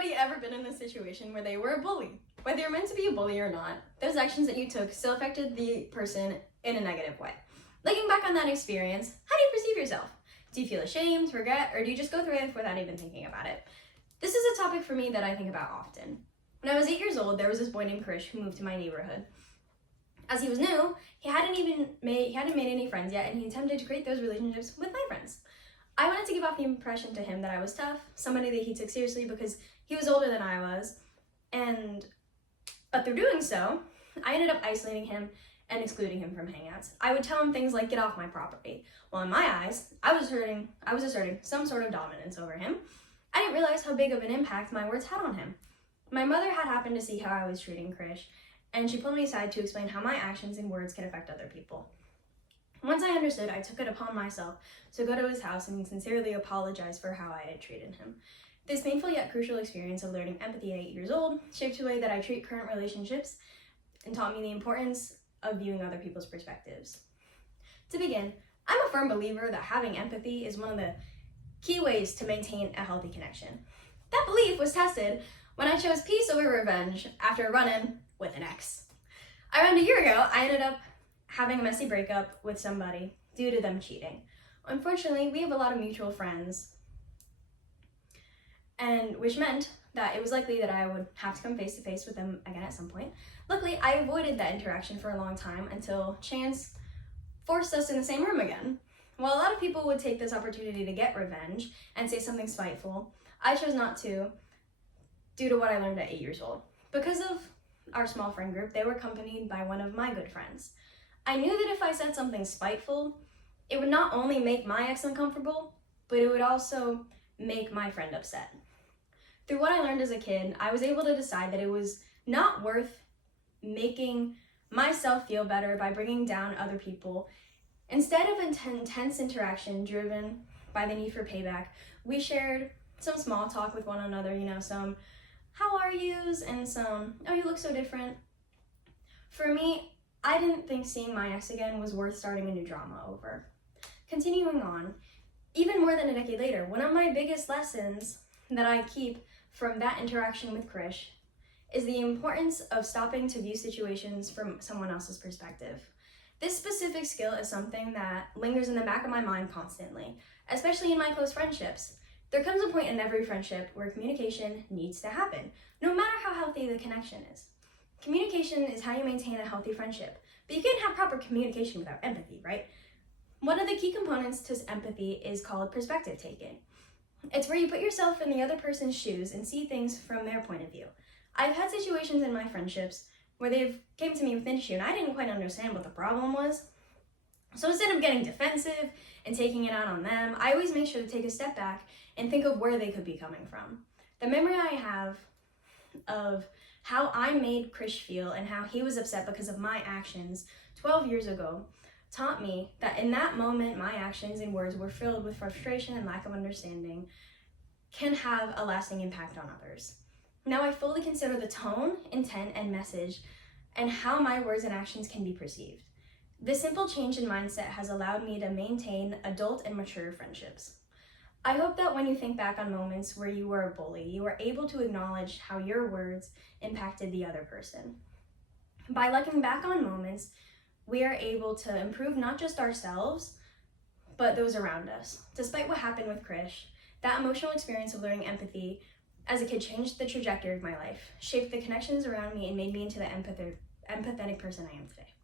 anybody ever been in this situation where they were a bully? Whether you're meant to be a bully or not, those actions that you took still affected the person in a negative way. Looking back on that experience, how do you perceive yourself? Do you feel ashamed, regret, or do you just go through life without even thinking about it? This is a topic for me that I think about often. When I was 8 years old, there was this boy named Krish who moved to my neighborhood. As he was new, he hadn't made any friends yet, and he attempted to create those relationships with my friends. I wanted to give off the impression to him that I was tough, somebody that he took seriously because he was older than I was, but through doing so, I ended up isolating him and excluding him from hangouts. I would tell him things like, "Get off my property." Well, in my eyes, I was asserting some sort of dominance over him. I didn't realize how big of an impact my words had on him. My mother had happened to see how I was treating Krish, and she pulled me aside to explain how my actions and words could affect other people. Once I understood, I took it upon myself to go to his house and sincerely apologize for how I had treated him. This painful yet crucial experience of learning empathy at 8 years old shaped the way that I treat current relationships and taught me the importance of viewing other people's perspectives. To begin, I'm a firm believer that having empathy is one of the key ways to maintain a healthy connection. That belief was tested when I chose peace over revenge after a run-in with an ex. Around a year ago, I ended up having a messy breakup with somebody due to them cheating. Unfortunately, we have a lot of mutual friends, and which meant that it was likely that I would have to come face to face with them again at some point. Luckily, I avoided that interaction for a long time until chance forced us in the same room again. While a lot of people would take this opportunity to get revenge and say something spiteful, I chose not to due to what I learned at 8 years old. Because of our small friend group, they were accompanied by one of my good friends. I knew that if I said something spiteful, it would not only make my ex uncomfortable, but it would also make my friend upset. Through what I learned as a kid, I was able to decide that it was not worth making myself feel better by bringing down other people. Instead of intense interaction driven by the need for payback, we shared some small talk with one another, some "how are yous" and some "oh, you look so different." For me, I didn't think seeing my ex again was worth starting a new drama over. Continuing on, even more than a decade later, one of my biggest lessons that I keep from that interaction with Krish is the importance of stopping to view situations from someone else's perspective. This specific skill is something that lingers in the back of my mind constantly, especially in my close friendships. There comes a point in every friendship where communication needs to happen, no matter how healthy the connection is. Communication is how you maintain a healthy friendship, but you can't have proper communication without empathy, right? One of the key components to empathy is called perspective taking. It's where you put yourself in the other person's shoes and see things from their point of view. I've had situations in my friendships where they've came to me with an issue and I didn't quite understand what the problem was. So instead of getting defensive and taking it out on them, I always make sure to take a step back and think of where they could be coming from. The memory I have of how I made Krish feel and how he was upset because of my actions 12 years ago taught me that in that moment, my actions and words were filled with frustration and lack of understanding can have a lasting impact on others. Now I fully consider the tone, intent, and message and how my words and actions can be perceived. This simple change in mindset has allowed me to maintain adult and mature friendships. I hope that when you think back on moments where you were a bully, you are able to acknowledge how your words impacted the other person. By looking back on moments, we are able to improve not just ourselves, but those around us. Despite what happened with Krish, that emotional experience of learning empathy as a kid changed the trajectory of my life, shaped the connections around me, and made me into the empathetic person I am today.